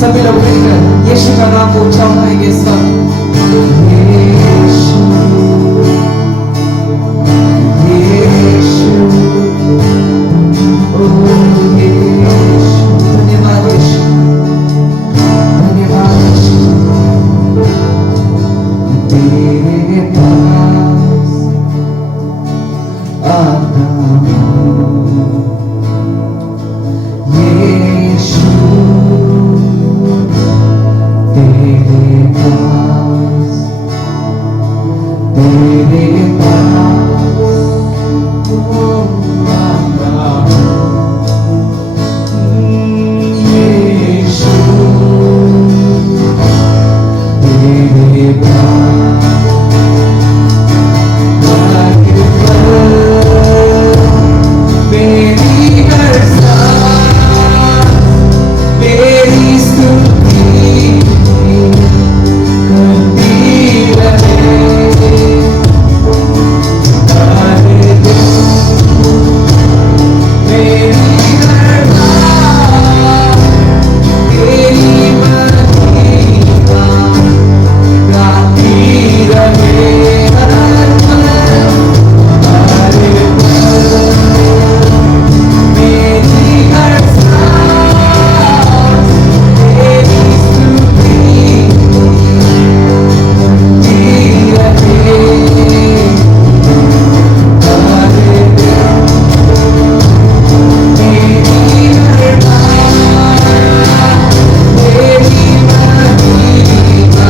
सभी लोग मिलकर यीशु का नाम को ऊंचा उठाएंगे इस वक्त। यीशु, यीशु, ओ यीशु, धन्यवाद यीशु, धन्यवाद यीशु। तेरे पास आता हूँ यीशु, तेरे पास आता हूँ यीशु, तेरे पास मेरी हर सांस, मेरी स्तुति करती रहे। हर दिन मेरी हर बात तेरी महिमा गाती रहे। हर पल, हर पल मेरी हर सांस तेरी स्तुति करती रहे। हर दिन मेरी हर बात तेरी महिमा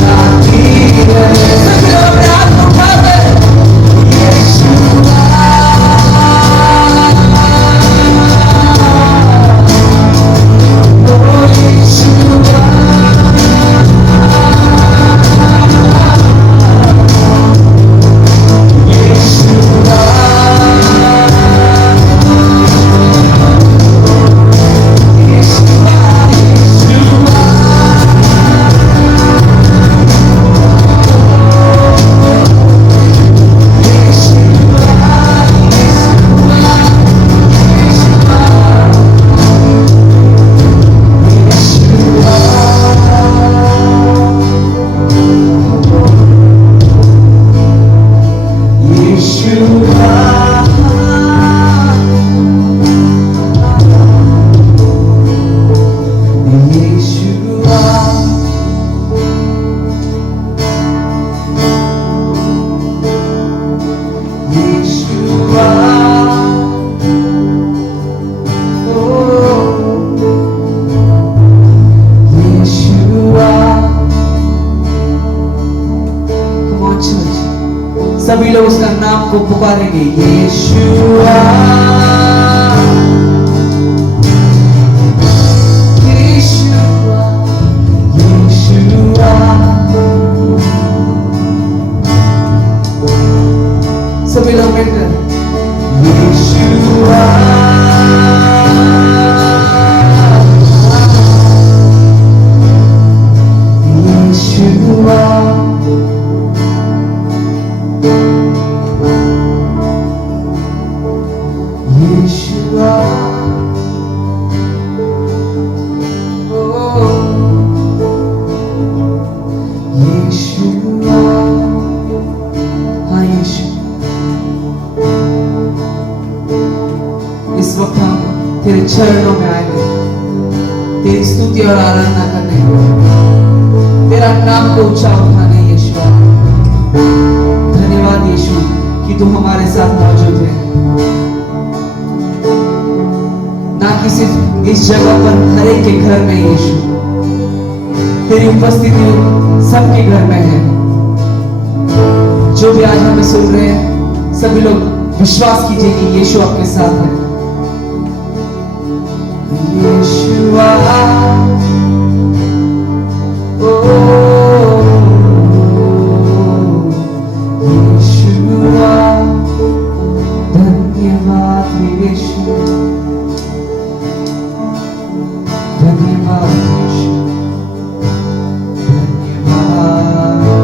गाती रहे। सब लोग अपने हाथ को उठाकर यीशुआ, ओ यीशुआ, यीशुआ, यीशुआ, यीशुआ। सभी लोग उसका नाम को पुकारेंगे यीशुआ, यीशुआ, यीशुआ। सभी लोग मिलकर यीशुआ, यीशुआ, यीशुआ, ओ यीशुआ। हाँ यीशु, इस वक्त हम तेरे चरणों में आए हैं, तेरी स्तुति और आराधना करने, तेरा नाम को ऊंचा उठाने। यीशु, धन्यवाद यीशु कि तू हमारे साथ मौजूद है। ना कि सिर्फ इस जगह पर, हर एक के घर में यीशु तेरी उपस्थिति सबके घर में है। जो भी आज हमें सुन रहे हैं, सभी लोग विश्वास कीजिए कि यीशु आपके साथ है। यीशुआ, ओ यीशुआ, धन्यवाद यीशु, धन्यवाद यीशु, धन्यवाद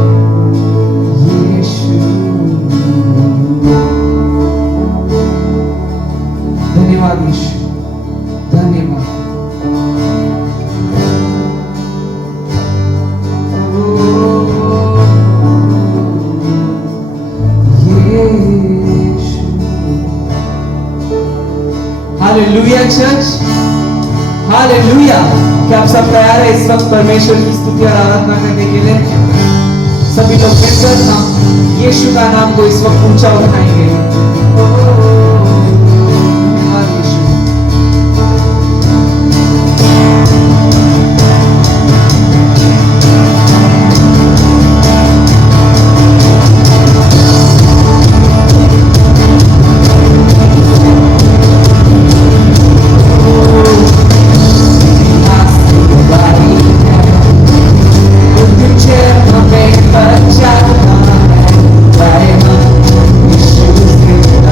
यीशु, धन्यवाद यीशु, धन्यवाद। चर्च? हालेलुया। क्या आप सब तैयार है इस वक्त परमेश्वर की स्तुति और आराधना करने के लिए? सभी लोग मिलकर हम यीशु का नाम को इस वक्त ऊंचा उठाएंगे। धन्यवाद यीशु। हमें बचाना है, हम यीशु से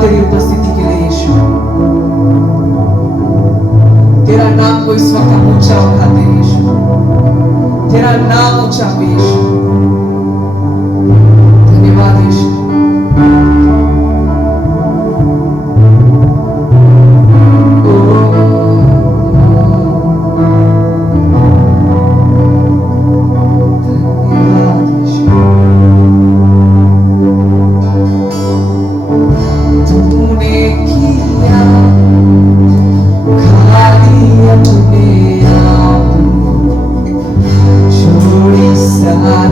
तेरी उपस्थिति के लिए यीशु, तेरा नाम को इस वक्त हम ऊंचा उठाते हैं यीशु। तेरा नाम ऊंचा हो यीशु। धन्यवाद यीशु। तूने किया खाली अपने आप छोड़ी सारी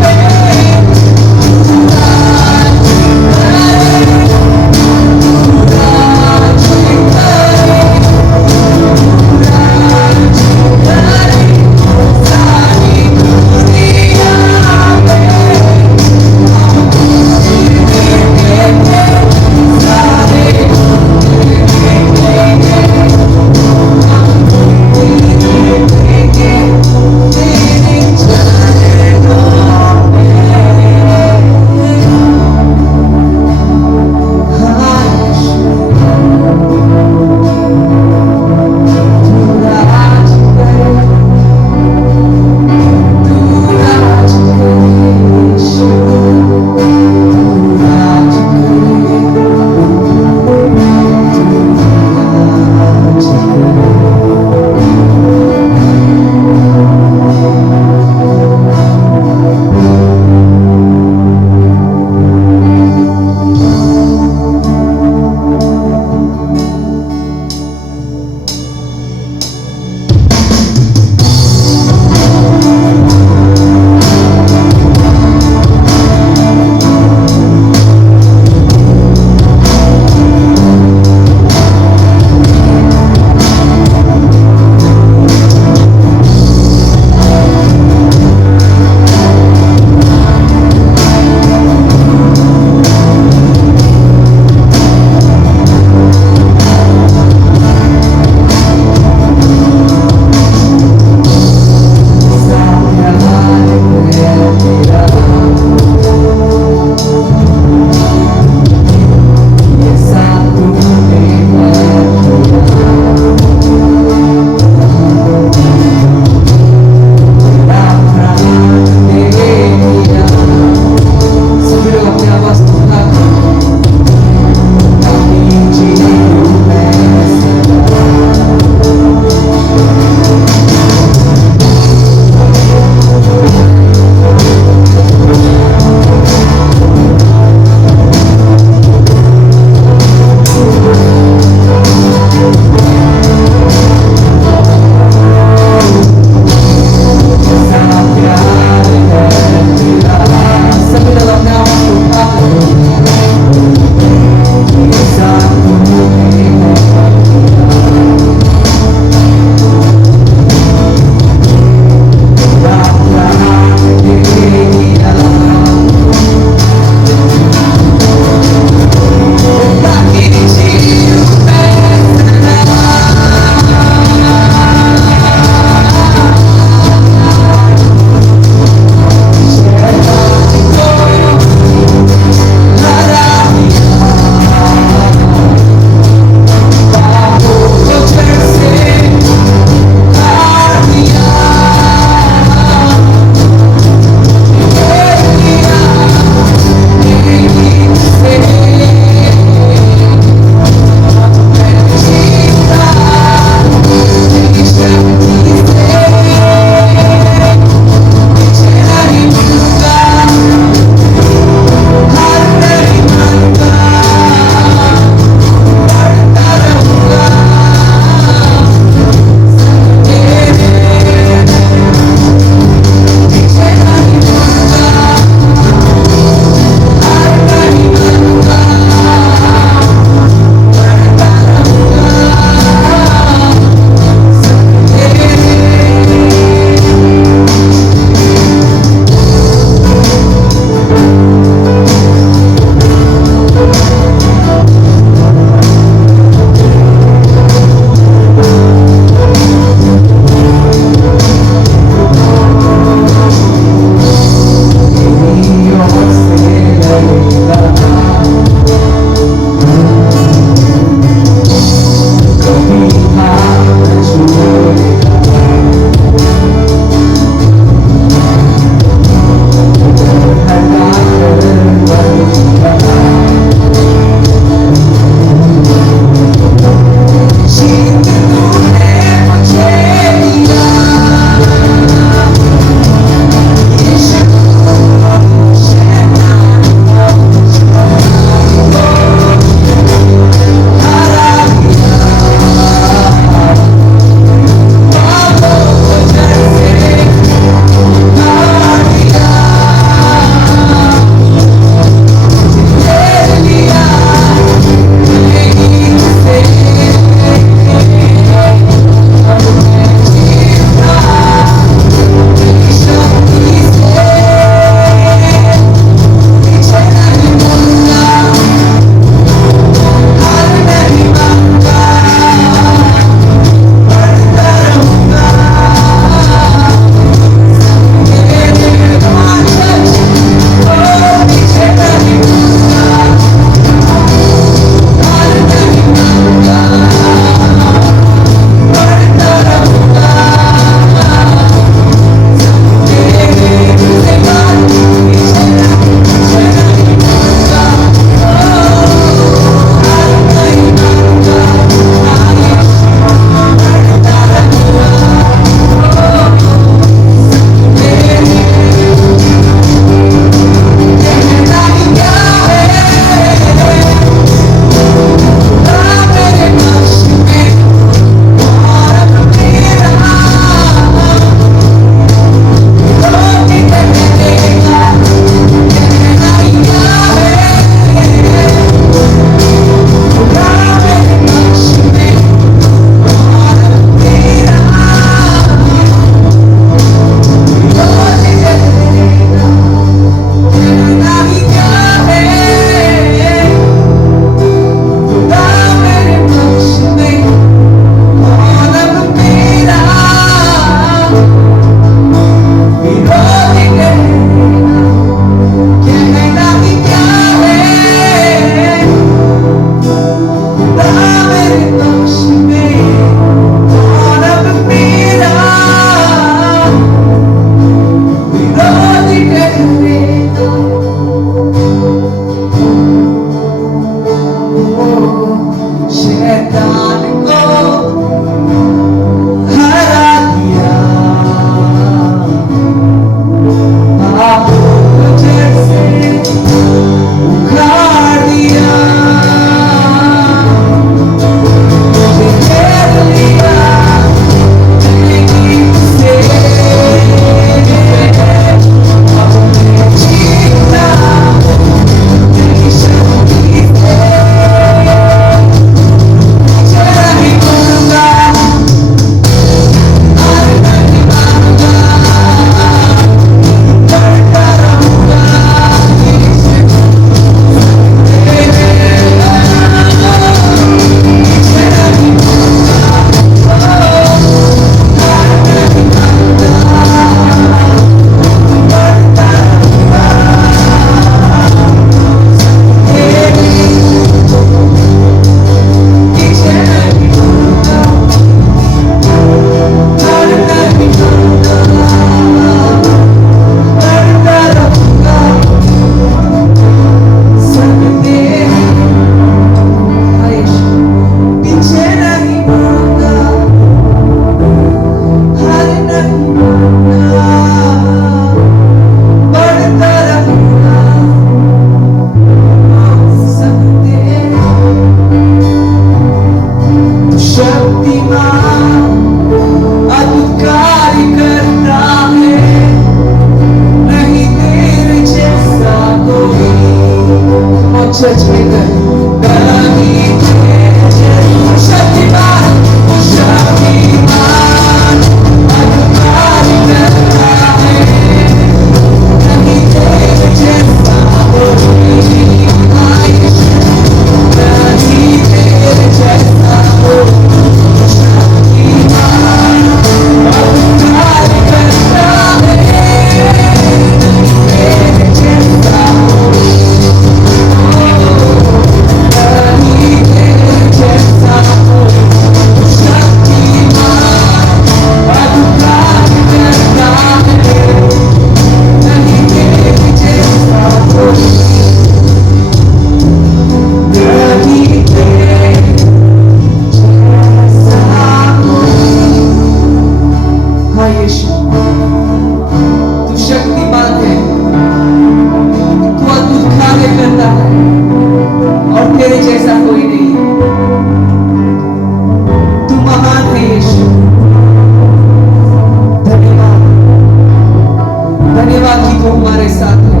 हमारे साथ है।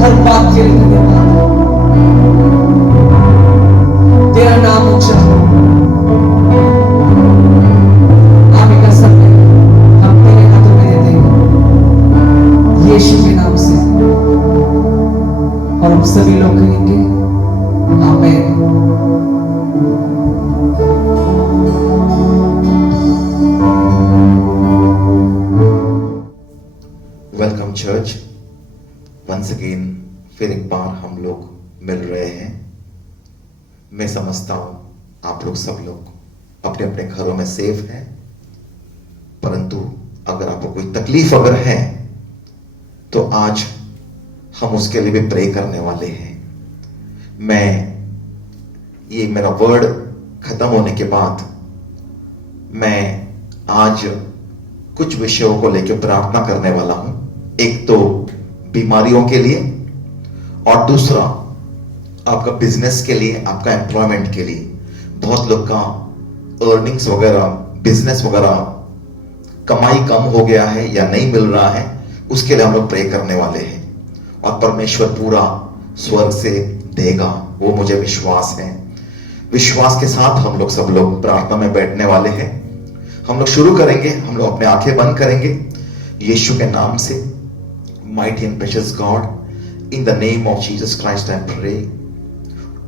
हर बात के लिए धन्यवाद। तेरा नाम ऊंचा हो। आगे का समय हम तेरे हाथों में दे देंगे यीशु के नाम से, और हम सभी लोग कहेंगे आमीन। Welcome church. वंस अगेन फिर एक बार हम लोग मिल रहे हैं। मैं समझता हूं आप लोग सब लोग अपने अपने घरों में सेफ हैं, परंतु अगर आपको कोई तकलीफ अगर है तो आज हम उसके लिए भी प्रे करने वाले हैं। ये मेरा वर्ड खत्म होने के बाद मैं आज कुछ विषयों को लेकर प्रार्थना करने वाला हूं। एक तो बीमारियों के लिए, और दूसरा आपका बिजनेस के लिए, आपका एम्प्लॉयमेंट के लिए। बहुत लोग का अर्निंग्स वगैरह, बिजनेस वगैरह, कमाई कम हो गया है या नहीं मिल रहा है, उसके लिए हम लोग प्रे करने वाले हैं। और परमेश्वर पूरा स्वर्ग से देगा, वो मुझे विश्वास है। विश्वास के साथ हम लोग सब लोग प्रार्थना में बैठने वाले हैं। हम लोग शुरू करेंगे। हम लोग अपने आंखें बंद करेंगे यीशु के नाम से। Mighty and precious God, in the name of Jesus Christ I pray,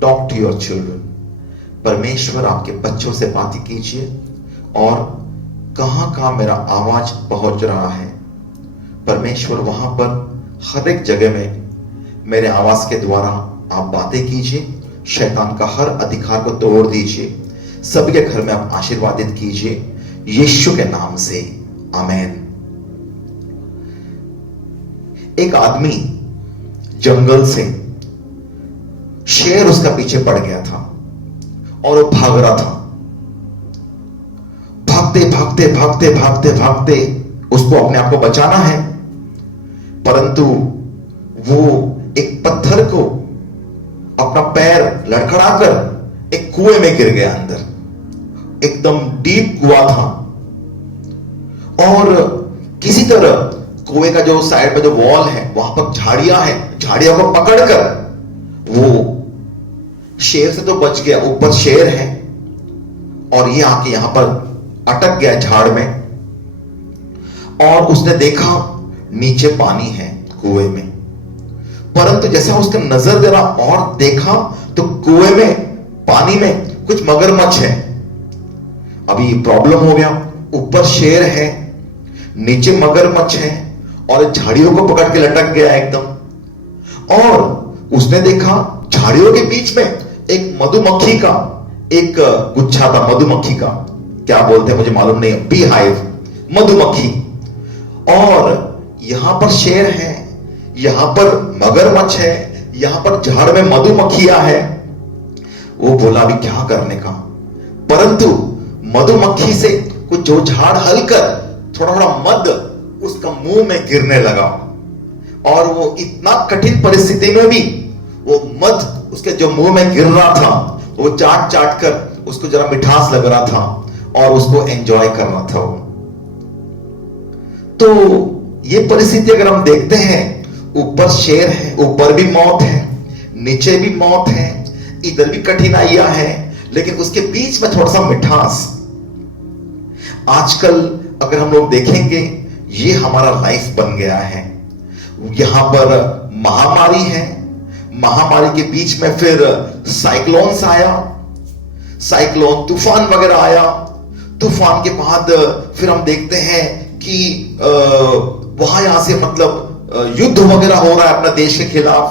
talk to your children. परमेश्वर आपके बच्चों से बातें कीजिए, और कहां कहां मेरा आवाज पहुंच रहा है परमेश्वर, वहां पर हर एक जगह में मेरे आवाज के द्वारा आप बातें कीजिए। शैतान का हर अधिकार को तोड़ दीजिए। सबके घर में आप आशीर्वादित कीजिए यीशु के नाम से, आमीन। एक आदमी जंगल से, शेर उसका पीछे पड़ गया था और वो भाग रहा था। भागते भागते भागते भागते भागते उसको अपने आप को बचाना है, परंतु वो एक पत्थर को अपना पैर लड़खड़ाकर एक कुएं में गिर गया। अंदर एकदम डीप कुआं था, और किसी तरह कुएं का जो साइड में जो वॉल है वहां पर झाड़ियां हैं, झाड़ियों को पकड़कर वो शेर से तो बच गया। ऊपर शेर है और ये आके यहां पर अटक गया झाड़ में, और उसने देखा नीचे पानी है कुएं में, परंतु जैसा उसका नजर जरा और देखा तो कुएं में, पानी में कुछ मगरमच्छ है। अभी प्रॉब्लम हो गया, ऊपर शेर है, नीचे मगरमच्छ है, और झाड़ियों को पकड़ के लटक गया एकदम। और उसने देखा झाड़ियों के बीच में एक मधुमक्खी का एक गुच्छा था। मधुमक्खी का क्या बोलते हैं मुझे मालूम नहीं, बी हाइव, मधुमक्खी। और यहां पर शेर है, यहां पर मगरमच्छ है, यहां पर झाड़ में मधुमक्खियां है। वो बोला अभी क्या करने का, परंतु मधुमक्खी से कुछ जो झाड़ हलकर थोड़ा थोड़ा मध उसका मुंह में गिरने लगा, और वो इतना कठिन परिस्थिति में भी वो मध उसके जो मुंह में गिर रहा था वो चाट चाट कर उसको जरा मिठास लग रहा था और उसको एंजॉय कर रहा था वो। तो ये परिस्थिति अगर हम देखते हैं, ऊपर शेर है, ऊपर भी मौत है, नीचे भी मौत है, इधर भी कठिनाइयां हैं, लेकिन उसके बीच में थोड़ा सा मिठास। आजकल अगर हम लोग देखेंगे ये हमारा लाइफ बन गया है। यहां पर महामारी है, महामारी के बीच में फिर साइक्लोन्स आया, साइक्लोन तूफान वगैरह आया। तूफान के बाद फिर हम देखते हैं कि वहां यहां से मतलब युद्ध वगैरह हो रहा है, अपना देश के खिलाफ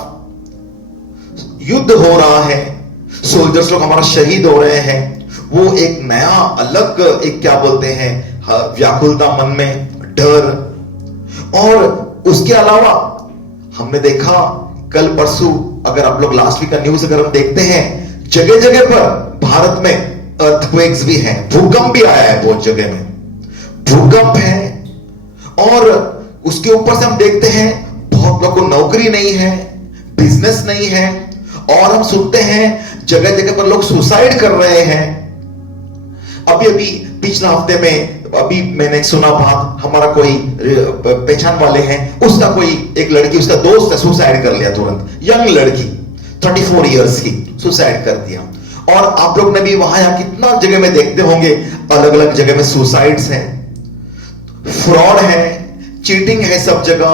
युद्ध हो रहा है, सोल्जर्स लोग हमारा शहीद हो रहे हैं। वो एक नया अलग एक क्या बोलते हैं व्याकुलता मन में, डर। और उसके अलावा हमने देखा कल परसों, अगर आप लोग लास्ट वीक का न्यूज अगर हम देखते हैं, जगह जगह पर भारत में अर्थक्वेक्स भी हैं, भूकंप भी आया है, बहुत जगह में भूकंप है। और उसके ऊपर से हम देखते हैं बहुत लोगों को नौकरी नहीं है, बिजनेस नहीं है, और हम सुनते हैं जगह जगह पर लोग सुसाइड कर रहे हैं। अभी अभी पिछला हफ्ते में अभी मैंने सुना बात, हमारा कोई पहचान वाले हैं, उसका कोई एक लड़की, उसका दोस्त है, सुसाइड कर लिया तुरंत। यंग लड़की 34 इयर्स की सुसाइड कर दिया। और आप लोग ने भी वहां यहां कितना जगह में देखते होंगे, अलग अलग जगह में सुसाइड्स हैं, फ्रॉड है, चीटिंग है, सब जगह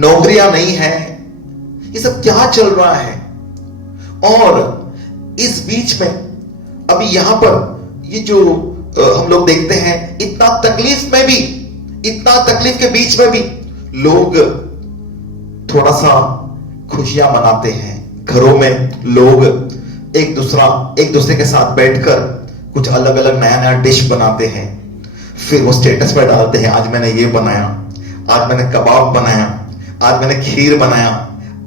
नौकरियां नहीं है। ये सब क्या चल रहा है? और इस बीच में अभी यहां पर ये जो हम लोग देखते हैं, इतना तकलीफ में भी, इतना तकलीफ के बीच में भी लोग थोड़ा सा खुशियां मनाते हैं। घरों में लोग एक दूसरे के साथ बैठकर कुछ अलग अलग नया नया डिश बनाते हैं, फिर वो स्टेटस पर डालते हैं, आज मैंने ये बनाया, आज मैंने कबाब बनाया, आज मैंने खीर बनाया,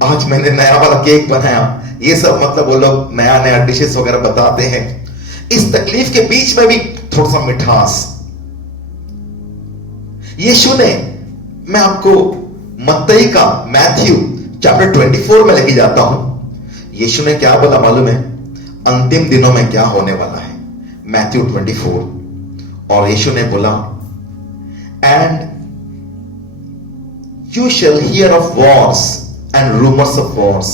आज मैंने नया वाला केक बनाया। ये सब मतलब वो लोग नया नया डिशेस वगैरह बताते हैं। इस तकलीफ के बीच में भी थोड़ा सा मिठास। यीशु ने, मैं आपको मत्ती का मैथ्यू चैप्टर 24 में लेके जाता हूं। यीशु ने क्या बोला मालूम है? अंतिम दिनों में क्या होने वाला है? मैथ्यू 24। और यीशु ने बोला, and you shall hear of wars and rumors of wars.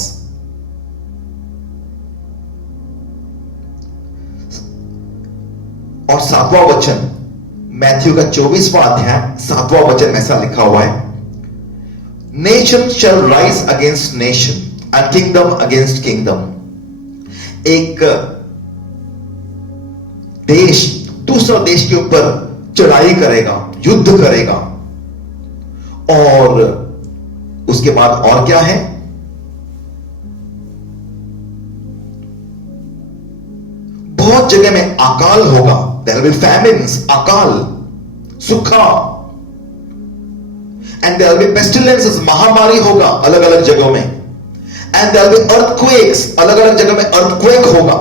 और 7वां वचन, मैथ्यू का 24वां अध्याय 7वां वचन ऐसा लिखा हुआ है, nation shall rise against nation and kingdom against kingdom. एक देश दूसरा देश के ऊपर चढ़ाई करेगा, युद्ध करेगा। और उसके बाद और क्या है? बहुत जगह में अकाल होगा, देयर विल बी फैमिन्स, अकाल, सूखा, and there will be pestilences, महामारी होगा अलग अलग जगहों में, and there will be earthquakes, अलग अलग जगह में अर्थक्वेक होगा,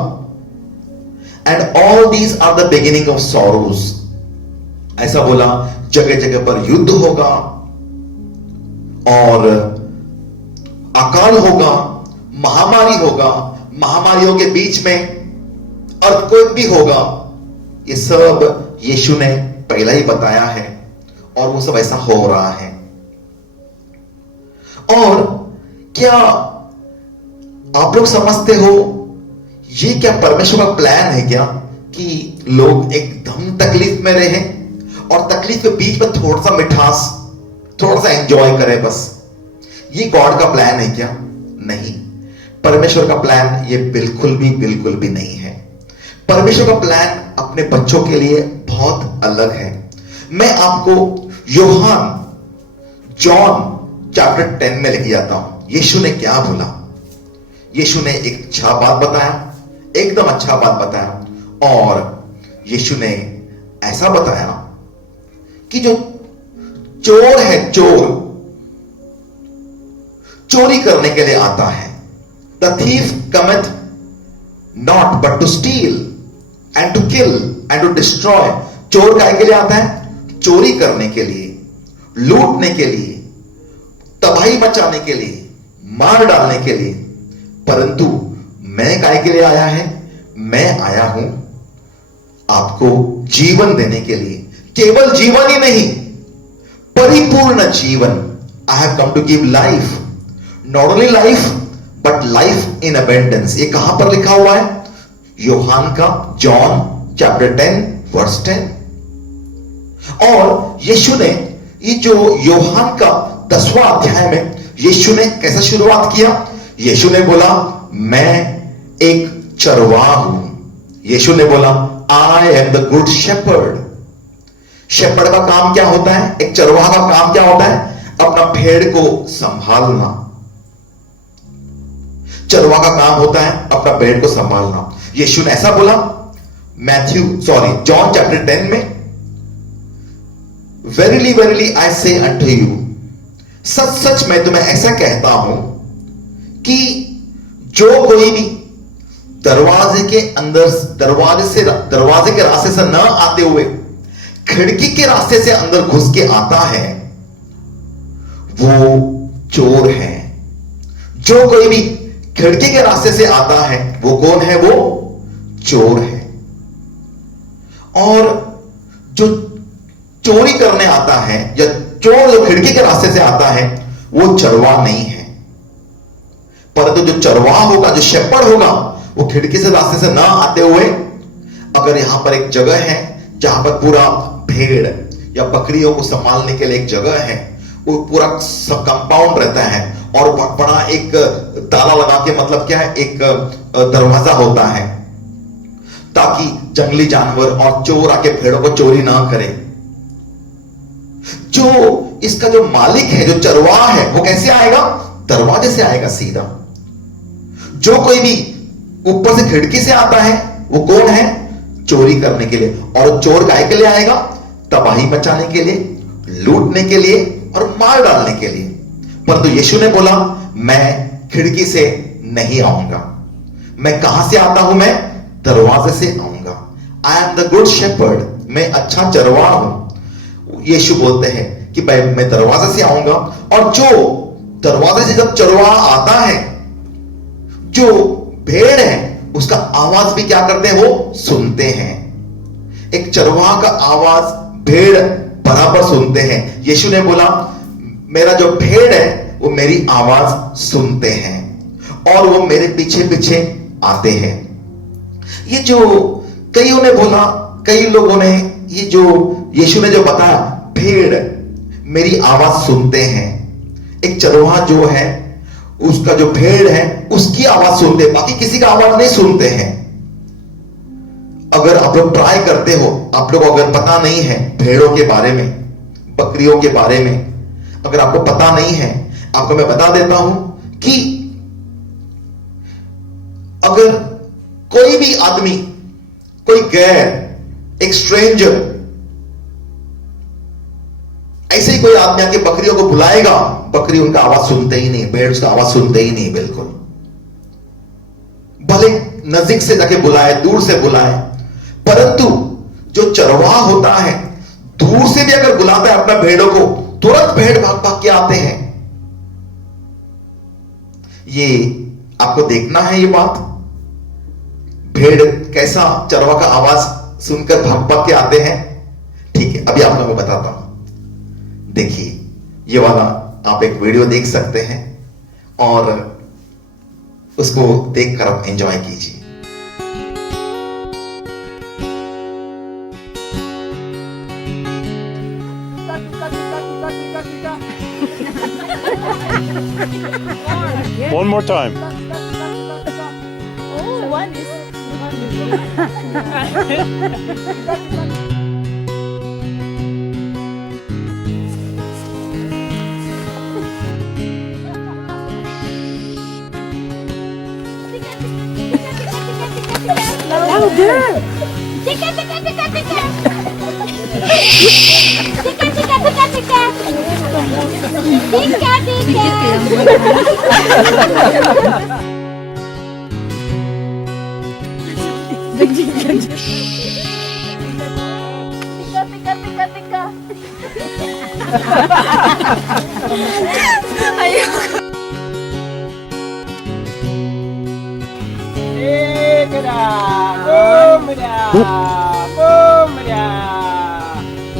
and all these are the beginning of sorrows. ऐसा बोला, जगह जगह पर युद्ध होगा और अकाल होगा, महामारी होगा, महामारियों के बीच में अर्थक्वेक भी होगा। ये सब यीशु ने पहले ही बताया है और वो सब ऐसा हो रहा है। और क्या आप लोग समझते हो ये क्या परमेश्वर का प्लान है क्या कि लोग एकदम तकलीफ में रहे और तकलीफ के बीच में थोड़ा सा मिठास, थोड़ा सा एंजॉय करें बस? ये गॉड का प्लान है क्या? नहीं, परमेश्वर का प्लान ये बिल्कुल भी नहीं है। परमेश्वर का प्लान अपने बच्चों के लिए बहुत अलग है। मैं आपको जॉन चैप्टर 10 में लेके जाता हूं। यीशु ने क्या बोला? यीशु ने एक अच्छा बात बताया, एकदम अच्छा बात बताया। और यीशु ने ऐसा बताया कि जो चोर है, चोरी करने के लिए आता है। The thief cometh not but to steal and to kill and to destroy. चोर काहे के लिए आता है? चोरी करने के लिए, लूटने के लिए, तबाही मचाने के लिए, मार डालने के लिए। परंतु मैं काहे के लिए आया है? मैं आया हूं आपको जीवन देने के लिए। केवल जीवन ही नहीं, परिपूर्ण जीवन। I have come to give life, not only life but life in abundance. ये कहां पर लिखा हुआ है? यूहन्ना का जॉन चैप्टर 10 वर्स 10। और यीशु ने ये जो यूहन्ना का 10वां अध्याय में यीशु ने कैसे शुरुआत किया? यीशु ने बोला, मैं एक चरवाहा हूं। यीशु ने बोला, I am the good shepherd. Shepherd का काम क्या होता है? एक चरवाहा का काम क्या होता है? अपना भेड़ को संभालना। चरवाहा का काम होता है अपना भेड़ को संभालना। यीशु ने ऐसा बोला जॉन चैप्टर 10 में, वेरीली वेरीली आई से अनटू यू, सच सच मैं तुम्हें ऐसा कहता हूं कि जो कोई भी दरवाजे के अंदर, दरवाजे के रास्ते से न आते हुए खिड़की के रास्ते से अंदर घुस के आता है, वो चोर है। जो कोई भी खिड़की के रास्ते से आता है, वो कौन है? वो चोर है। और जो चोरी करने आता है या चोर जो खिड़की के रास्ते से आता है वो चरवाहा नहीं है, परंतु जो चरवाहा होगा, जो शेपर्ड होगा, वो खिड़की से रास्ते से ना आते हुए, अगर यहां पर एक जगह है जहां पर पूरा भेड़ या बकरियों को संभालने के लिए एक जगह है, वो पूरा कंपाउंड रहता है और बड़ा एक ताला लगा के, मतलब क्या है, एक दरवाजा होता है ताकि जंगली जानवर और चोर आके भेड़ों को चोरी ना करे। जो इसका जो मालिक है, जो चरवाहा है, वो कैसे आएगा? दरवाजे से आएगा सीधा। जो कोई भी ऊपर से खिड़की से आता है वो कौन है? चोरी करने के लिए। और चोर गाय के लिए आएगा? तबाही मचाने के लिए, लूटने के लिए और मार डालने के लिए। परंतु यीशु ने बोला, मैं खिड़की से नहीं आऊंगा। मैं कहां से आता हूं? मैं दरवाजे से आऊंगा। I am the good shepherd, मैं अच्छा चरवाहा हूं। यीशु बोलते हैं कि भाई मैं दरवाजे से आऊंगा, और जो दरवाजे से जब चरवाहा आता है, जो भेड़ है उसका आवाज भी क्या करते हैं? वो सुनते हैं। एक चरवाहा का आवाज भेड़ बराबर सुनते हैं। यीशु ने बोला, मेरा जो भेड़ है वो मेरी आवाज सुनते हैं और वो मेरे पीछे पीछे आते हैं। ये जो कईयों ने बोला, कई लोगों ने, ये जो यीशु ने जो बताया, भेड़ मेरी आवाज सुनते हैं। एक चरवाहा जो है, उसका जो भेड़ है उसकी आवाज सुनते हैं, बाकी किसी का आवाज नहीं सुनते हैं। अगर आप लोग ट्राई करते हो, आप लोग अगर पता नहीं है भेड़ों के बारे में, बकरियों के बारे में, अगर आपको पता नहीं है, आपको मैं बता देता हूं कि अगर कोई भी आदमी, कोई गैर, एक स्ट्रेंजर, ऐसे ही कोई आदमी आके बकरियों को बुलाएगा, बकरी उनका आवाज सुनते ही नहीं, भेड़ उसका आवाज सुनते ही नहीं बिल्कुल। भले नजदीक से जाके बुलाए, दूर से बुलाए, परंतु जो चरवाहा होता है, दूर से भी अगर बुलाता है अपना भेड़ों को, तुरंत भेड़ भाग भाग के आते हैं। ये आपको देखना है, ये बात, भेड़ कैसा चरवाहा का आवाज सुनकर भाग भाग के आते हैं। ठीक है, अभी आपको मैं बताता हूं। देखिए, ये वाला आप एक वीडियो देख सकते हैं और उसको देखकर आप एंजॉय कीजिए। One more time. Oh, one is. Louder! Tika, tika, tika, tika. Tika, tika, tika, tika. Tika, tika. Tika, tika, tika, tika.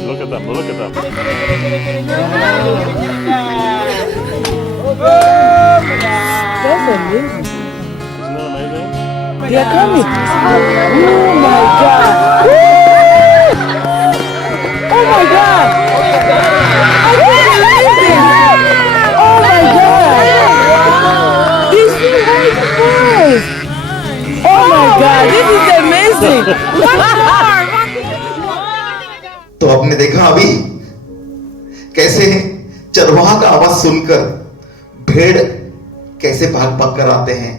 Look at them. Look at them. That's amazing. Isn't that amazing? They are coming. Oh my God. Oh my God. I can't believe this. Oh my God. This is first. Oh my God. This is amazing. तो आपने देखा अभी कैसे चरवाहा का आवाज सुनकर भेड़ कैसे भाग भाग कर आते हैं।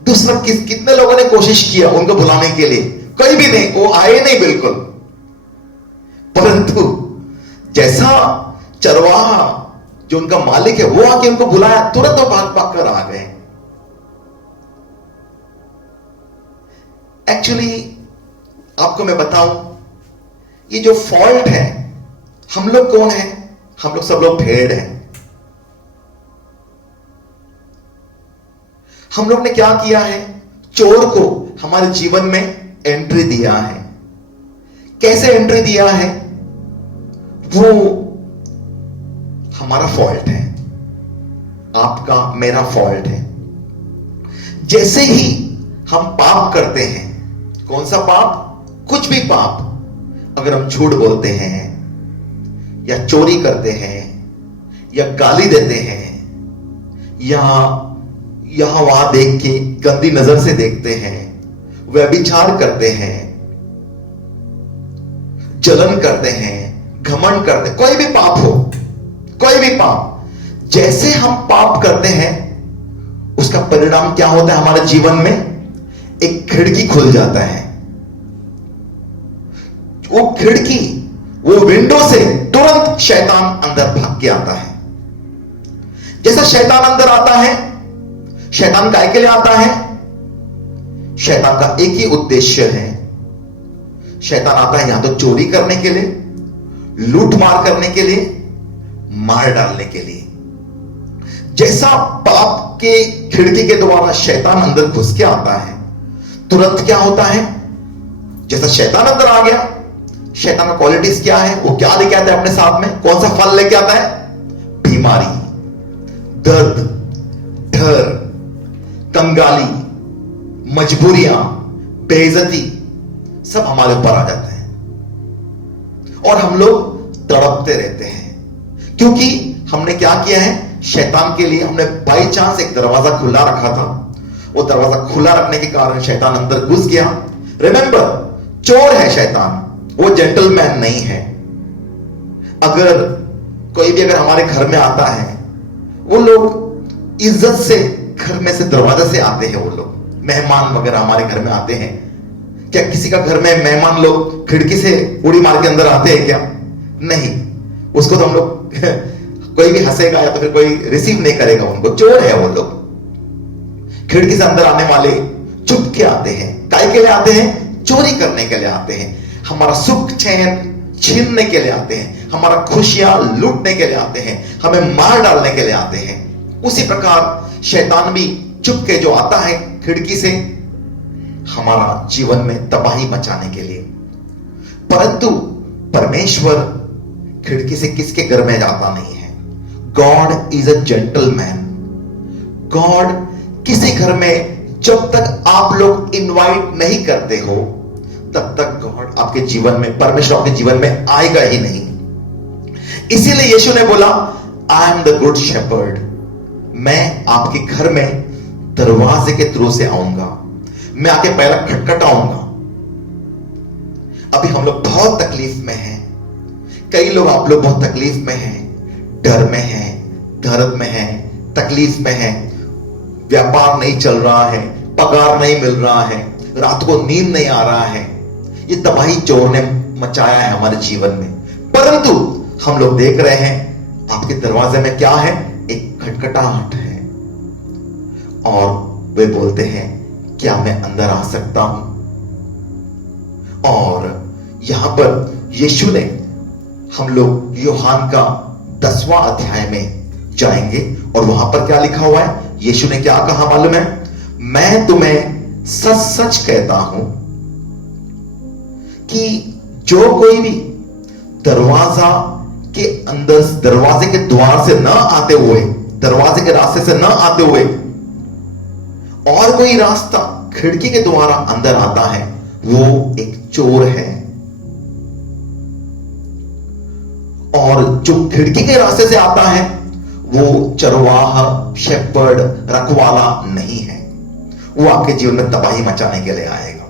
दूसरा कितने लोगों ने कोशिश किया उनको बुलाने के लिए, कोई भी नहीं, वो आए नहीं बिल्कुल। परंतु जैसा चरवाहा जो उनका मालिक है वो आके उनको बुलाया, तुरंत वो भाग भाग कर आ गए। एक्चुअली आपको मैं बताऊं, ये जो फॉल्ट है, हम लोग कौन है? हम लोग सब लोग भेड़ हैं। हम लोग ने क्या किया है? चोर को हमारे जीवन में एंट्री दिया है। कैसे एंट्री दिया है, वो हमारा फॉल्ट है, आपका मेरा फॉल्ट है। जैसे ही हम पाप करते हैं, कौन सा पाप? कुछ भी पाप, अगर हम झूठ बोलते हैं या चोरी करते हैं या गाली देते हैं या यहां वहां देख के गंदी नजर से देखते हैं, व्यभिचार करते हैं, जलन करते हैं, घमंड करते, कोई भी पाप हो, कोई भी पाप, जैसे हम पाप करते हैं उसका परिणाम क्या होता है हमारे जीवन में? एक खिड़की खुल जाता है। वो खिड़की, वो विंडो से तुरंत शैतान अंदर भाग के आता है। जैसा शैतान अंदर आता है, शैतान काय के लिए आता है? शैतान का एक ही उद्देश्य है। शैतान आता है या तो चोरी करने के लिए, लूट मार करने के लिए, मार डालने के लिए। जैसा पाप के खिड़की के द्वारा शैतान अंदर घुस के आता है, तुरंत क्या होता है? जैसा शैतान अंदर आ गया, शैतान का क्वालिटीज क्या है? वो क्या लेके आता है अपने साथ में? कौन सा फल लेके आता है? बीमारी, दर्द, डर, कंगाली, मजबूरियां, बेइज्जती, सब हमारे ऊपर आ जाते हैं और हम लोग तड़पते रहते हैं। क्योंकि हमने क्या किया है? शैतान के लिए हमने बाई चांस एक दरवाजा खुला रखा था। वो दरवाजा खुला रखने के कारण शैतान अंदर घुस गया। रिमेंबर, चोर है शैतान, वो जेंटलमैन नहीं है। अगर कोई भी अगर हमारे घर में आता है, वो लोग इज्जत से घर में से दरवाजे से आते हैं। वो लोग मेहमान वगैरह हमारे घर में आते हैं, क्या किसी का घर में मेहमान लोग खिड़की से उड़ी मार के अंदर आते हैं क्या? नहीं। उसको तो हम लोग कोई भी हंसेगा या तो फिर कोई रिसीव नहीं करेगा उनको। चोर है वो लोग। खिड़की से अंदर आने वाले चुप के आते हैं। काय के लिए आते हैं? चोरी करने के लिए आते हैं। हमारा सुख चैन छीनने के लिए आते हैं, हमारा खुशियां लूटने के लिए आते हैं, हमें मार डालने के लिए आते हैं। उसी प्रकार शैतान भी चुप के जो आता है खिड़की से, हमारा जीवन में तबाही मचाने के लिए। परंतु परमेश्वर खिड़की से किसके घर में जाता नहीं है। God is a gentleman. God किसी घर में जब तक आप लोग इनवाइट नहीं करते हो, तब तक गॉड आपके जीवन में, परमेश्वर आपके जीवन में आएगा ही नहीं। इसीलिए यीशु ने बोला, I am the good shepherd. मैं आपके घर में दरवाजे के थ्रू से आऊंगा, मैं आके पहला खटखटाऊंगा। अभी हम लोग बहुत तकलीफ में हैं। कई लोग, आप लोग बहुत तकलीफ में हैं, डर में हैं, दर्द में हैं, तकलीफ में हैं। व्यापार नहीं चल रहा है, पगार नहीं मिल रहा है, रात को नींद नहीं आ रहा है। ये तबाही चोर ने मचाया है हमारे जीवन में। परंतु हम लोग देख रहे हैं आपके दरवाजे में क्या है? एक खटखटाहट है और वे बोलते हैं, क्या मैं अंदर आ सकता हूं? और यहां पर यीशु ने, हम लोग यूहान का 10वां अध्याय में जाएंगे और वहां पर क्या लिखा हुआ है? यीशु ने क्या कहा मालूम है? मैं तुम्हें सच सच कहता हूं कि जो कोई भी दरवाजा के अंदर, दरवाजे के द्वार से न आते हुए, दरवाजे के रास्ते से न आते हुए और कोई रास्ता खिड़की के द्वारा अंदर आता है, वो एक चोर है। और जो खिड़की के रास्ते से आता है, वो चरवाहा, शेपर्ड, रखवाला नहीं है। वो आपके जीवन में तबाही मचाने के लिए आएगा।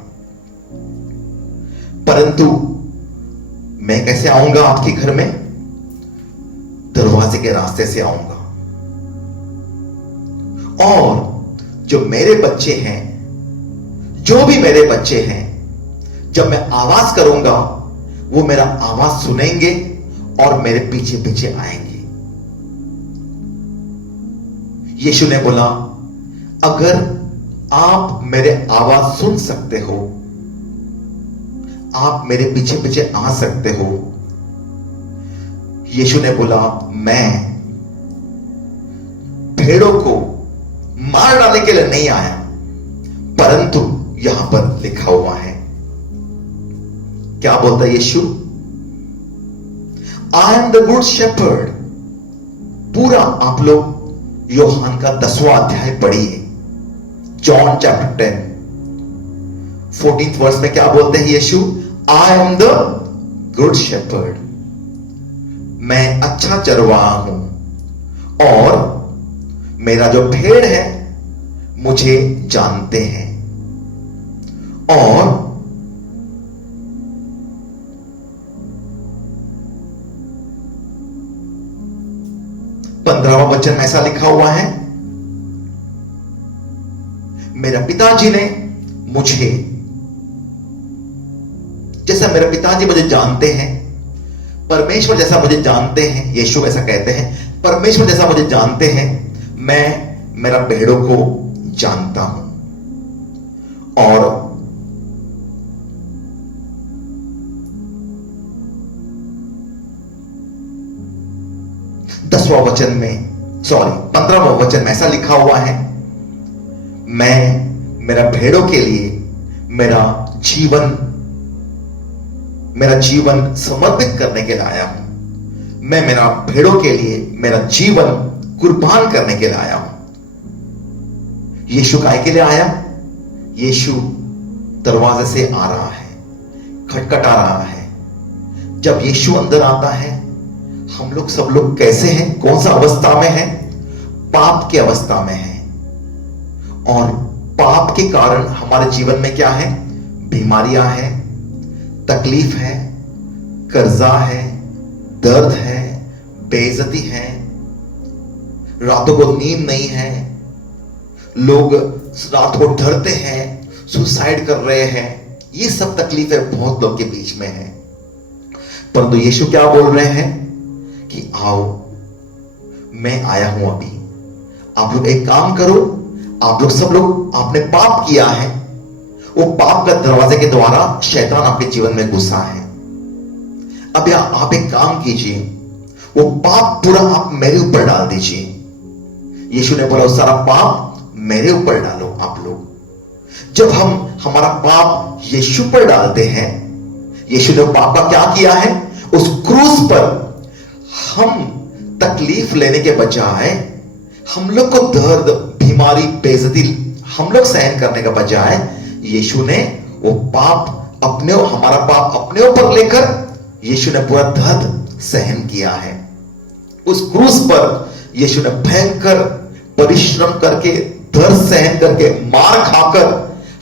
परंतु मैं कैसे आऊंगा आपके घर में? दरवाजे के रास्ते से आऊंगा। और जो मेरे बच्चे हैं, जो भी मेरे बच्चे हैं, जब मैं आवाज करूंगा, वो मेरा आवाज सुनेंगे और मेरे पीछे पीछे आएंगे। यीशु ने बोला, अगर आप मेरे आवाज सुन सकते हो, आप मेरे पीछे पीछे आ सकते हो। यीशु ने बोला, मैं भेड़ों को मार डालने के लिए नहीं आया, परंतु यहां पर लिखा हुआ है, क्या बोलता है यीशु? I am the good shepherd. पूरा आप लोग यूहन्ना का 10वां अध्याय पढ़िए, जॉन चैप्टर 10 14th वर्स में क्या बोलते हैं यीशु? I am the good shepherd. मैं अच्छा चरवाहा हूं और मेरा जो भेड़ है मुझे जानते हैं और पंद्रहवां वचन में ऐसा लिखा हुआ है, मेरा पिताजी ने मुझे, जैसा मेरे पिताजी मुझे जानते हैं, परमेश्वर जैसा मुझे जानते हैं, यीशु ऐसा कहते हैं, परमेश्वर जैसा मुझे जानते हैं, मैं मेरा भेड़ों को जानता हूं। और दसवां वचन में, सॉरी 15वां वचन में ऐसा लिखा हुआ है, मैं मेरा भेड़ों के लिए मेरा जीवन समर्पित करने के लिए आया हूं। मैं मेरा भेड़ों के लिए मेरा जीवन कुर्बान करने के लिए आया हूं। यीशु काय के लिए आया? यीशु दरवाजे से आ रहा है, खटखटा रहा है। जब यीशु अंदर आता है, हम लोग सब लोग कैसे हैं? कौन सा अवस्था में हैं? पाप की अवस्था में हैं। और पाप के कारण हमारे जीवन में क्या है? बीमारियां हैं, तकलीफ है, कर्जा है, दर्द है, बेइज्जती है, रातों को नींद नहीं है, लोग रात को डरते हैं, सुसाइड कर रहे हैं। ये सब तकलीफें बहुत लोग के बीच में है। परंतु यीशु क्या बोल रहे हैं कि आओ, मैं आया हूं अभी। आप लोग एक काम करो, आप लोग सब लोग, आपने पाप किया है, वो पाप का दरवाजे के द्वारा शैतान आपके जीवन में घुसा है। अब आप एक काम कीजिए, वो पाप पूरा आप मेरे ऊपर डाल दीजिए। यीशु ने बोला, सारा पाप मेरे ऊपर डालो आप लोग। जब हम हमारा पाप यीशु पर डालते हैं, यीशु ने पाप का क्या किया है? उस क्रूस पर हम तकलीफ लेने के बजाय, हम लोग को दर्द, बीमारी, बेइज्जती हम लोग सहन करने के बजाय, यीशु ने वो पाप हमारा पाप अपने ऊपर लेकर यीशु ने पूरा दर्द सहन किया है। उस क्रूस पर यीशु ने भयंकर परिश्रम करके, दर्द सहन करके, मार खाकर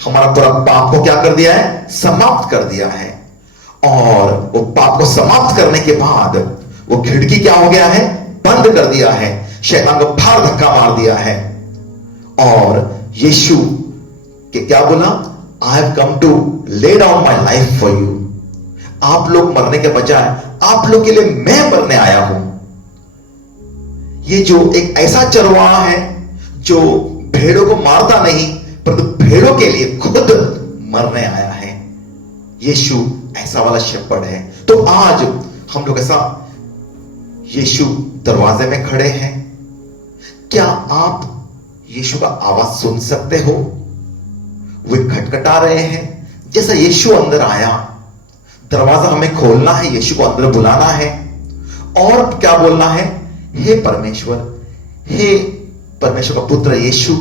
हमारा पूरा पाप को क्या कर दिया है? समाप्त कर दिया है। और वो पाप को समाप्त करने के बाद वो खिड़की क्या हो गया है? बंद कर दिया है। शैतान को फाड़ धक्का मार दिया है। और यीशु के क्या बोला? I have come to lay down my life for you. आप लोग मरने के बजाय आप लोग के लिए मैं मरने आया हूं। ये जो एक ऐसा चरवाहा है जो भेड़ों को मारता नहीं, परंतु भेड़ों के लिए खुद मरने आया है। यीशु ऐसा वाला शेपर्ड है। तो आज हम लोग ऐसा, यीशु दरवाजे में खड़े हैं। क्या आप यीशु का आवाज सुन सकते हो? वे खटखटा रहे हैं। जैसा यीशु अंदर आया, दरवाजा हमें खोलना है, यीशु को अंदर बुलाना है और क्या बोलना है? हे परमेश्वर, हे परमेश्वर का पुत्र यीशु,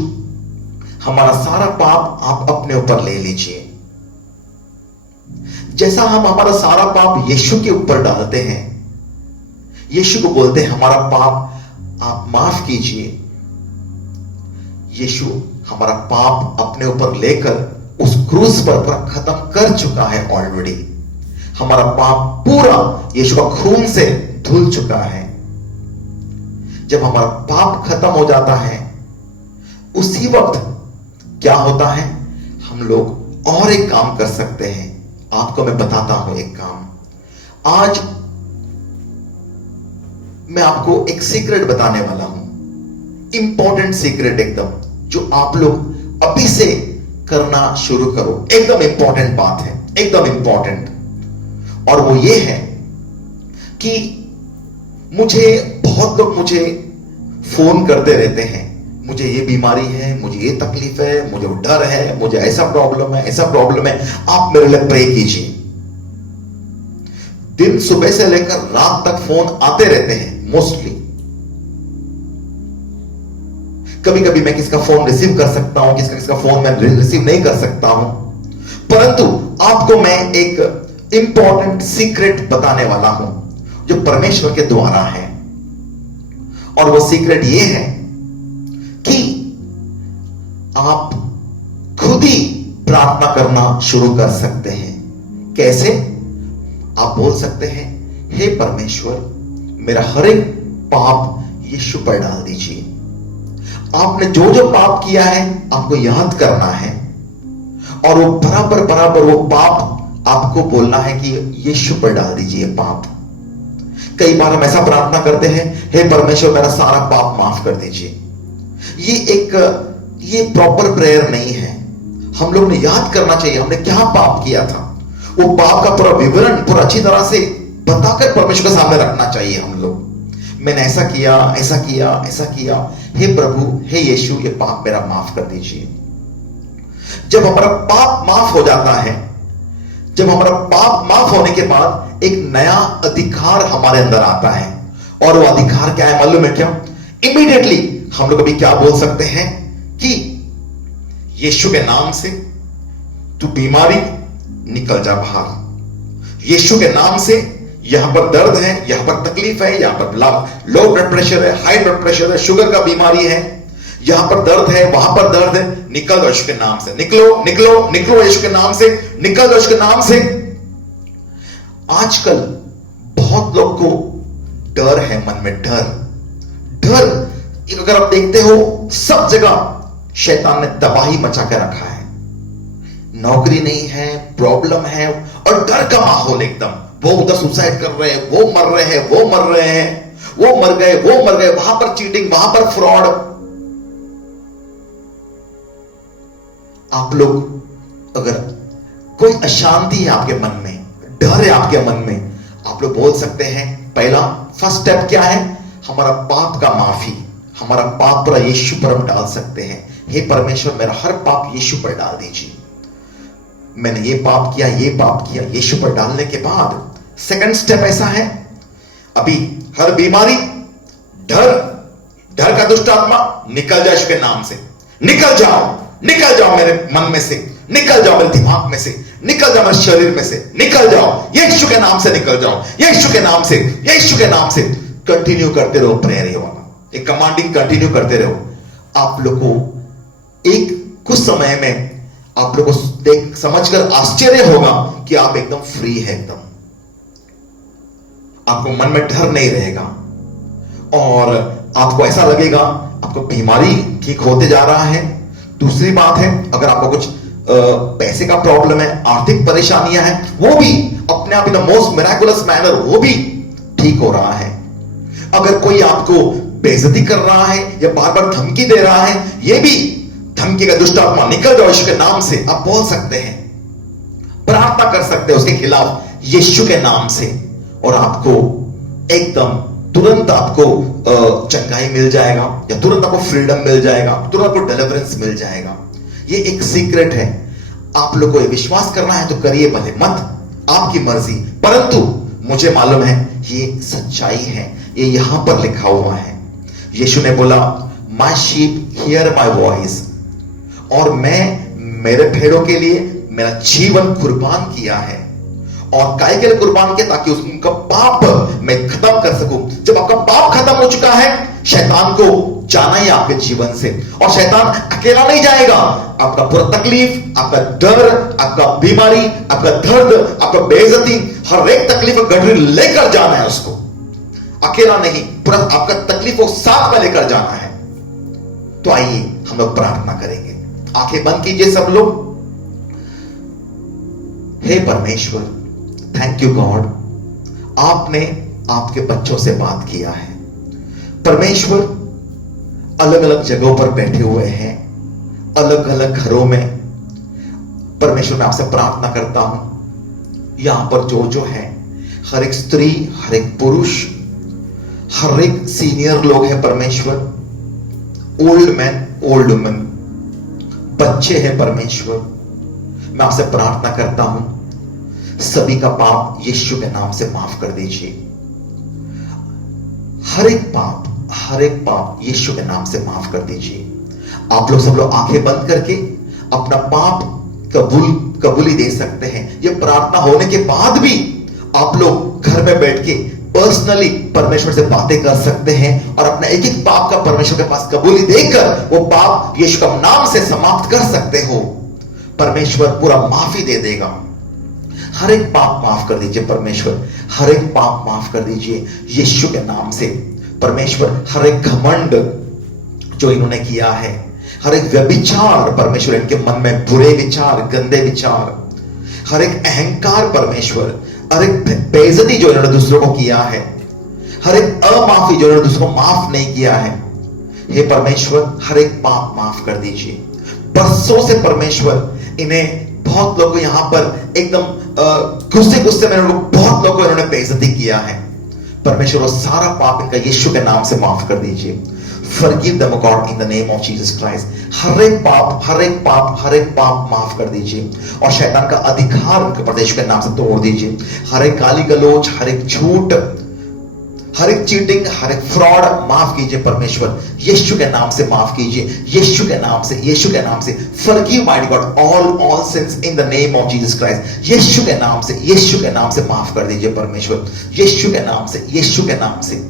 हमारा सारा पाप आप अपने ऊपर ले लीजिए। जैसा हम हमारा सारा पाप यीशु के ऊपर डालते हैं, यीशु को बोलते हैं हमारा पाप आप माफ कीजिए। यीशु हमारा पाप अपने ऊपर लेकर उस क्रूस पर पूरा खत्म कर चुका है ऑलरेडी। हमारा पाप पूरा यीशु का खून से धुल चुका है। जब हमारा पाप खत्म हो जाता है, उसी वक्त क्या होता है? हम लोग और एक काम कर सकते हैं। आपको मैं बताता हूं एक काम। आज मैं आपको एक सीक्रेट बताने वाला हूं, इंपॉर्टेंट सीक्रेट एकदम, जो आप लोग अभी से करना शुरू करो। एकदम इंपॉर्टेंट बात है, एकदम इंपॉर्टेंट। और वो ये है कि बहुत लोग मुझे फोन करते रहते हैं, मुझे ये बीमारी है, मुझे ये तकलीफ है, मुझे डर है, मुझे ऐसा प्रॉब्लम है, ऐसा प्रॉब्लम है, आप मेरे लिए प्रे कीजिए। दिन सुबह से लेकर रात तक फोन आते रहते हैं मोस्टली। कभी कभी मैं किसका फोन रिसीव कर सकता हूं, किसका फोन मैं रिसीव नहीं कर सकता हूं, परंतु आपको मैं एक इंपॉर्टेंट सीक्रेट बताने वाला हूं जो परमेश्वर के द्वारा है। और वो सीक्रेट ये है कि आप खुद ही प्रार्थना करना शुरू कर सकते हैं। कैसे? आप बोल सकते हैं, हे परमेश्वर, मेरा हर एक पाप यीशु पर डाल दीजिए। आपने जो जो पाप किया है आपको याद करना है और वो बराबर वो पाप आपको बोलना है कि यीशु पर डाल दीजिए पाप। कई बार हम ऐसा प्रार्थना करते हैं, हे परमेश्वर मेरा सारा पाप माफ कर दीजिए। ये प्रॉपर प्रेयर नहीं है। हम लोग ने याद करना चाहिए हमने क्या पाप किया था, वो पाप का पूरा विवरण पूरा अच्छी तरह से बताकर परमेश्वर के सामने रखना चाहिए। हम लोग, मैंने ऐसा किया, ऐसा किया, ऐसा किया, हे प्रभु, हे यीशु, ये पाप मेरा माफ कर दीजिए। जब हमारा पाप माफ हो जाता है, जब हमारा पाप माफ होने के बाद एक नया अधिकार हमारे अंदर आता है। और वो अधिकार क्या है मालूम है क्या? इमीडिएटली हम लोग अभी क्या बोल सकते हैं कि यीशु के नाम से तू बीमारी निकल जा बाहर। यीशु के नाम से यहां पर दर्द है, यहां पर तकलीफ है, यहां पर लो ब्लड प्रेशर है, हाई ब्लड प्रेशर है, शुगर का बीमारी है, यहां पर दर्द है, वहां पर दर्द है, निकल जाओ यीशु के नाम से। निकलो निकलो निकलो यीशु के नाम से, निकल जाओ यीशु के नाम से। आजकल बहुत लोग को डर है, मन में डर। अगर आप देखते हो सब जगह शैतान ने तबाही मचा के रखा है। नौकरी नहीं है, प्रॉब्लम है और डर का माहौल एकदम। वो उधर सुसाइड कर रहे हैं, वो मर रहे हैं, वो मर रहे हैं, वो मर गए, वहां पर चीटिंग, वहां पर फ्रॉड। आप लोग अगर कोई अशांति है आपके मन में, डर है आपके मन में, आप लोग बोल सकते हैं पहला फर्स्ट स्टेप क्या है? हमारा पाप का माफी, हमारा पाप पूरा यीशु पर हम डाल सकते हैं। हे परमेश्वर, मेरा हर पाप यीशु पर डाल दीजिए। मैंने ये पाप किया, ये पाप किया, यीशु पर डालने के बाद सेकंड स्टेप ऐसा है, अभी हर बीमारी, डर का दुष्ट आत्मा निकल जाए यीशु के नाम से। निकल जाओ मेरे मन में से, निकल जाओ मेरे दिमाग में से, निकल जाओ मेरे शरीर में से, निकल जाओ यीशु के नाम से, निकल जाओ यीशु के नाम से, यीशु के नाम से। कंटिन्यू करते रहो प्रेयर, ये वाला एक कमांडिंग कंटिन्यू करते रहो। आप लोग को एक कुछ समय में आप लोग को देख समझकर आश्चर्य होगा कि आप एकदम फ्री है, एकदम आपको मन में डर नहीं रहेगा और आपको ऐसा लगेगा आपको बीमारी ठीक होते जा रहा है। दूसरी बात है, अगर आपको कुछ पैसे का प्रॉब्लम है, आर्थिक परेशानियां हैं, वो भी अपने आप इन द मोस्ट मिराकुलस मैनर वो भी ठीक हो रहा है। अगर कोई आपको बेइज्जती कर रहा है या बार बार धमकी दे रहा है, ये भी धमकी का दुष्ट आत्मा निकल जाओ यीशु के नाम से। आप बोल सकते हैं, प्रार्थना कर सकते हैं उसके खिलाफ यीशु के नाम से और आपको एकदम तुरंत आपको चंगाई मिल जाएगा या तुरंत आपको फ्रीडम मिल जाएगा, तुरंत आपको डिलीवरेंस मिल जाएगा। ये एक सीक्रेट है। आप लोग को ये विश्वास करना है तो करिए, भले मत, आपकी मर्जी, परंतु मुझे मालूम है ये सच्चाई है, ये यहां पर लिखा हुआ है। यीशु ने बोला, my sheep here my voice, और मैं मेरे भेड़ों के लिए मेरा जीवन कुर्बान किया है। और काय के लिए कुर्बान किया? ताकि उनका पाप मैं खत्म कर सकूं। जब आपका पाप खत्म हो चुका है, शैतान को जाना ही आपके जीवन से, और शैतान अकेला नहीं जाएगा। आपका पूरा तकलीफ, आपका डर, आपका बीमारी, आपका दर्द, आपका बेइज्जती, हर एक तकलीफ गठरी लेकर जाना है उसको, अकेला नहीं, पूरा आपका तकलीफ को साथ में लेकर जाना है। तो आइए हम लोग प्रार्थना करेंगे। आंखें बंद कीजिए सब लोग। हे परमेश्वर, थैंक यू गॉड, आपने आपके बच्चों से बात किया है। परमेश्वर, अलग अलग जगहों पर बैठे हुए हैं, अलग अलग घरों में। परमेश्वर, मैं आपसे प्रार्थना करता हूं, यहां पर जो जो है, हर एक स्त्री, हर एक पुरुष, हर एक सीनियर लोग हैं परमेश्वर, ओल्ड मैन, ओल्ड वुमेन, बच्चे हैं परमेश्वर। मैं आपसे प्रार्थना करता हूं, सभी का पाप यीशु के नाम से माफ कर दीजिए। हर एक पाप यीशु के नाम से माफ कर दीजिए। आप लोग सब लोग आंखें बंद करके अपना पाप कबूली दे सकते हैं। ये प्रार्थना होने के बाद भी आप लोग घर में बैठ के पर्सनली परमेश्वर से बातें कर सकते हैं और अपना एक एक पाप का परमेश्वर के पास कबूली देकर वो पाप यीशु के नाम से समाप्त कर सकते हो। परमेश्वर पूरा माफी दे देगा। हर एक पाप माफ कर दीजिए परमेश्वर, हर एक पाप माफ कर दीजिए यीशु के नाम से। परमेश्वर हर एक घमंड जो इन्होंने किया है, हर एक व्यभिचार परमेश्वर, इनके मन में बुरे विचार, गंदे विचार, हर एक अहंकार परमेश्वर, हर एक बेइज्जती जो इन्होंने दूसरों को किया है, हर एक अमाफी जो इन्होंने दूसरों को माफ नहीं किया है, हे परमेश्वर हर एक पाप माफ कर दीजिए। बरसों से परमेश्वर इन्हें बहुत लोगों को यहां पर एकदम गुस्से में बहुत लोगों को इन्होंने बेइज्जती किया है। परमेश्वर वो सारा पाप इनका यीशु के नाम से माफ कर दीजिए। Forgive them, O God, in the name of Jesus Christ. हर एक पाप माफ कर दीजिए और शैतान का अधिकार उनके प्रदेश के नाम से तोड़ दीजिए। हर एक गाली गलौज, हर एक झूठ, हर एक चीटिंग, हर एक फ्रॉड माफ कीजिए परमेश्वर, यीशु के नाम से माफ कीजिए, यीशु के नाम से, यीशु के नाम से। Forgive, mighty God, all sins in the name of Jesus Christ. यीशु के नाम से, यीशु के नाम से माफ कर दीजिए परमेश्वर, यीशु के नाम से, यीशु के नाम से।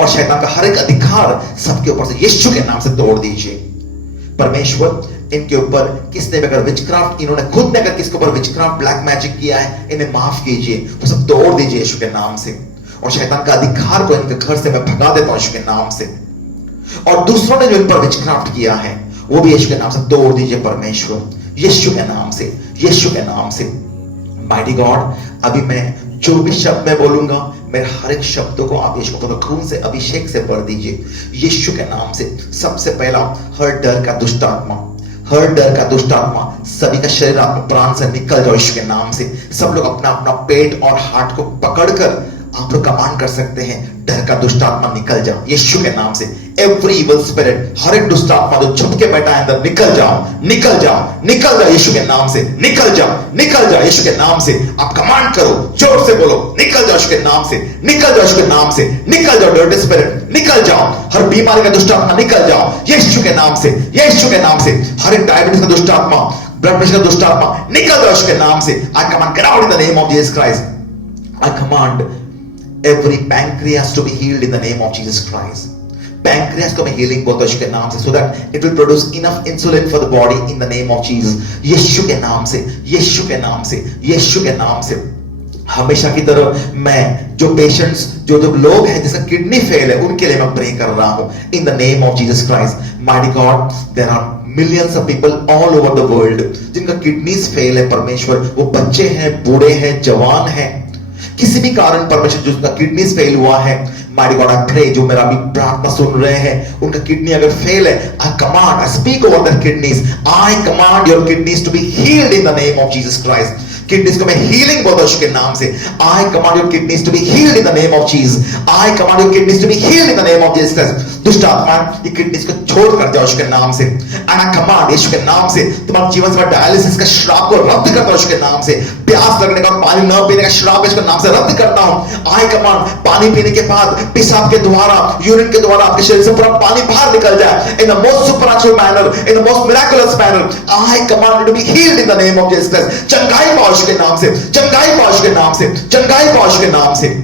और शैतान का हर एक अधिकार सबके ऊपर से यीशु के नाम से तोड़ दीजिए परमेश्वर। इनके ऊपर किसने भी अगर विचक्राफ्ट, इन्होंने खुद ने अगर किसके ऊपर विचक्राफ्ट, ब्लैक मैजिक किया है, इन्हें माफ कीजिए, वो सब तोड़ दीजिए यीशु के नाम से। और शैतान का अधिकार को इनके घर से मैं भगा देता हूं यीशु के नाम से। और दूसरों ने जो इन पर विचक्राफ्ट किया है वो भी यीशु के नाम से तोड़ दीजिए परमेश्वर, यीशु के नाम से, यीशु के नाम से। माइटी गॉड, अभी मैं जो भी शब्द मैं बोलूंगा, मेरे हर एक शब्दों को आप यीशु को खून से, अभिषेक से भर दीजिए यीशु के नाम से। सबसे पहला, हर डर का दुष्ट आत्मा सभी का शरीर आत्मा प्राण से निकल जाओ यीशु के नाम से। सब लोग अपना अपना पेट और हार्ट को पकड़कर आप लोग कमांड कर सकते हैं, डर का दुष्ट आत्मा निकल जाओ यीशु के नाम से। एवरी इविल स्पिरिट, हर एक दुष्ट आत्मा जो छुप के बैठा है अंदर, निकल जाओ, निकल जाओ, निकल जाओ यीशु के नाम से, निकल जाओ, निकल जाओ यीशु के नाम से। आप कमांड करो, जोर से बोलो, निकल जाओ यीशु के नाम से, निकल जाओ यीशु के नाम से, निकल जाओ डर्टी स्पिरिट, निकल जाओ। हर बीमारी का दुष्ट आत्मा निकल जाओ यीशु के नाम से, यीशु के नाम से। हर एक डायबिटीज का दुष्ट आत्मा, ब्लड प्रेशर का दुष्ट आत्मा निकल जाओ यीशु के नाम से। I command, get out in the name of Jesus Christ. I command every pancreas to be healed in the name of Jesus Christ. Pancreas को मैं healing बोलता हूं यीशु के नाम से, so that it will produce enough insulin for the body in the name of Jesus. यीशु के नाम से, यीशु के नाम से, यीशु के नाम से। हमेशा की तरह मैं जो पेशेंट्स, जो लोग हैं जिसका किडनी फेल है, उनके लिए मैं प्रे कर रहा हूं in the name of Jesus Christ. Mighty God, there are millions of people all over the world जिनका किडनीज फेल है परमेश्वर। वो बच्चे हैं, बूढ़े हैं, जवान हैं, किसी भी कारण परमेश्वर जो उनका किडनीज फेल हुआ है, माय गॉड आई प्रे, जो मेरा अभी प्रार्थना सुन रहे हैं, उनका किडनी अगर फेल है, I command, I speak over that kidneys, I command your kidneys to be healed in the name of Jesus Christ. Kidneys को मैं हीलिंग बोलता हूं के नाम से। I command your kidneys to be healed in the name of Jesus. I command your kidneys to be healed in the name of Jesus Christ. दुष्ट आत्मा, ये किडनीज को छोड़ कर जाओ यीशु के नाम से। एंड आई कमांड यीशु के नाम से तुम्हारे जीवन से डायलिसिस का श्राप को रद्द करता हूं यीशु के नाम से। प्यास लगने का, पानी न पीने का श्राप यीशु के नाम से रद्द करता हूं। आई कमांड, पानी पीने के बाद पेशाब के द्वारा, यूरिन के द्वारा आपके शरीर से पूरा पानी बाहर निकल जाए in the most supernatural manner, in the most miraculous manner. I command to be healed in the name of Jesus Christ. चंगाई पाओ यीशु के नाम से, चंगाई पाओ यीशु के नाम से, चंगाई पाओ यीशु के नाम से।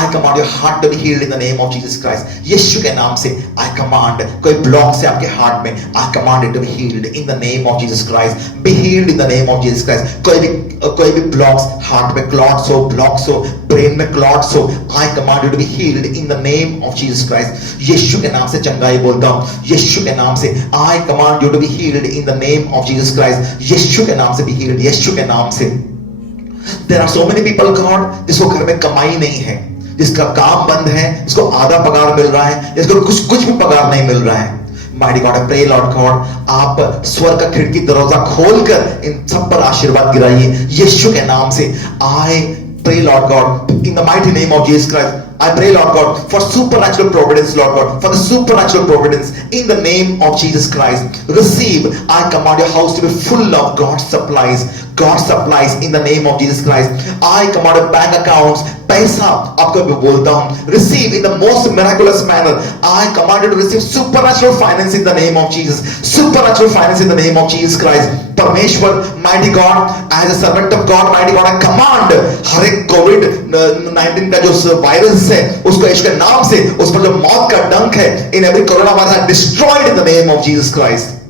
I command your heart to be healed in the name of Jesus Christ. यीशु के नाम से I command, कोई ब्लॉक से आपके हार्ट में, I command it to be healed in the name of Jesus Christ. Be healed in the name of Jesus Christ. कोई भी blocks, heart में क्लॉट्स हो, ब्लॉक्स हो, ब्रेन में क्लॉट्स हो, I command you to be healed in the name of Jesus Christ. यीशु के नाम से चंगाई बोलता हूँ, यीशु के नाम से I command you to be healed in the name of Jesus Christ. यीशु के नाम से be healed, यीशु के नाम से। There are so many people, God, जिसको घर में कमाई नहीं है, जिसका काम बंद है, जिसको आधा पगार मिल रहा है, जिसको कुछ भी पगार नहीं मिल रहा है। Mighty God, I pray, Lord God, आप स्वर्ग का खिड़की दरवाजा खोलकर इन सब पर आशीर्वाद गिराइए यीशु के नाम से। I pray, Lord God, in the mighty name of Jesus Christ. I pray, Lord God, for supernatural providence, Lord God, for the supernatural providence in the name of Jesus Christ. Receive, I command your house to be full of God's supplies. God supplies in the name of Jesus Christ. I command your bank accounts, पैसा आपको मैं बोलता हूं, receive in the most miraculous manner. I command you to receive supernatural finance in the name of Jesus. Supernatural finance in the name of Jesus Christ. परमेश्वर, mighty God, as a servant of God, mighty God, I command हर एक कोविड-19 का जो virus है उसको यीशु के नाम से, उस पर जो मौत का डंक है, in every coronavirus destroyed in the name of Jesus Christ.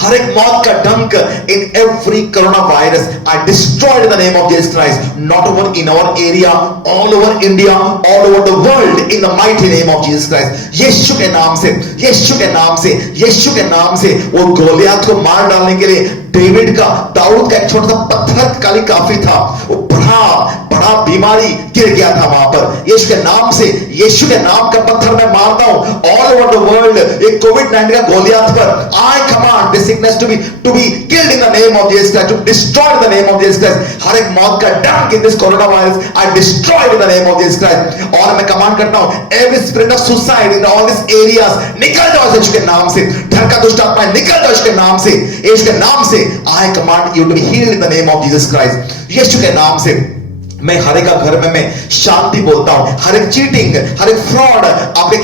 हर एक मौत का डंक in every coronavirus I destroyed in the name of Jesus Christ. Not over in our area, all over India, all over the world, in the mighty name of Jesus Christ. यीशु के नाम से, यीशु के नाम से, यीशु के नाम से वो गोलियत को मार डालने के लिए डेविड का, दाऊद का एक छोटा सा पत्थर काली काफी था, वो बड़ा बीमारी गिर गया था वहां पर। यीशु के नाम से, यीशु के नाम का पत्थर मैं मारता हूं ऑल ओवर द वर्ल्ड, ये कोविड-19 का गोलियत पर। I command this sickness to be killed in the name of Jesus Christ, to destroy in the name of Jesus Christ. हर एक मौत का डंक in this corona virus I destroy in the name of Jesus Christ. और मैं command करता हूं every spirit of suicide in all this areas, निकल जाओ यीशु के नाम से। डर का दुष्ट आत्मा निकल जाओ यीशु के नाम से, यीशु के नाम से। I command you to be healed in the name of Jesus Christ. यीशु के नाम से मैं हर एक घर में मैं शांति बोलता हूं। हर एक चीटिंग, हर एक फ्रॉड आपके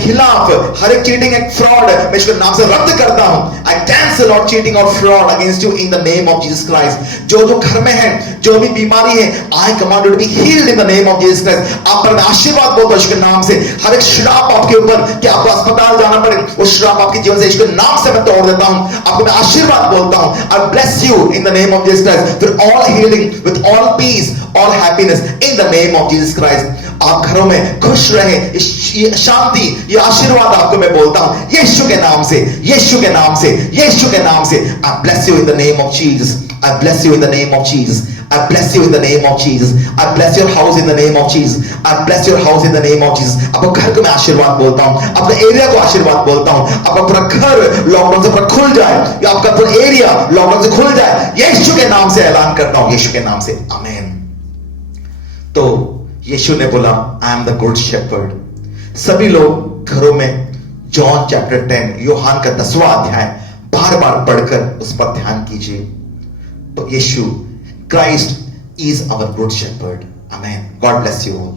खिलाफ हर एक चीटिंग, एक फ्रॉड मैं इसके नाम से रद्द करता हूं। आई कैंसल ऑल चीटिंग और fraud against you in the name of Jesus Christ. जो घर में है, जो भी बीमारी है, I command you to be healed in the name of Jesus Christ. आप पर आशीर्वाद बोलता हूं इसके नाम से। हर एक श्राप आपके ऊपर कि आपको अस्पताल जाना पड़े, वो श्राप आपके जीवन से इसके नाम से मैं तोड़ देता हूं। आपको मैं आशीर्वाद बोलता हूं। आई bless you in the name of Jesus Christ with all healing, with all peace, all happiness in the name of Jesus Christ. आप घरों में खुश रहे, ये शांति, ये आशीर्वाद आपको मैं बोलता हूं यीशु के नाम से, यीशु के नाम से, यीशु के नाम से। I bless you in the name of Jesus. I bless you in the name of Jesus. I bless you in the name of Jesus. I bless your house in the name of Jesus. I bless your house in the name of Jesus. आपको घर को मैं आशीर्वाद बोलता हूं, अपने area को आशीर्वाद बोलता हूं। आपका पूरा घर लॉकडाउन से पूरा खुल जाए, या आपका पूरा एरिया लॉकडाउन से खुल जाए, यीशु के नाम से ऐलान करता हूं, यीशु के नाम से। आमीन। तो यीशु ने बोला I am the good shepherd. सभी लोग घरों में जॉन चैप्टर 10, यूहान का 10वां अध्याय बार बार पढ़कर उस पर ध्यान कीजिए। तो यीशु Christ is our good shepherd. Amen. God bless you all.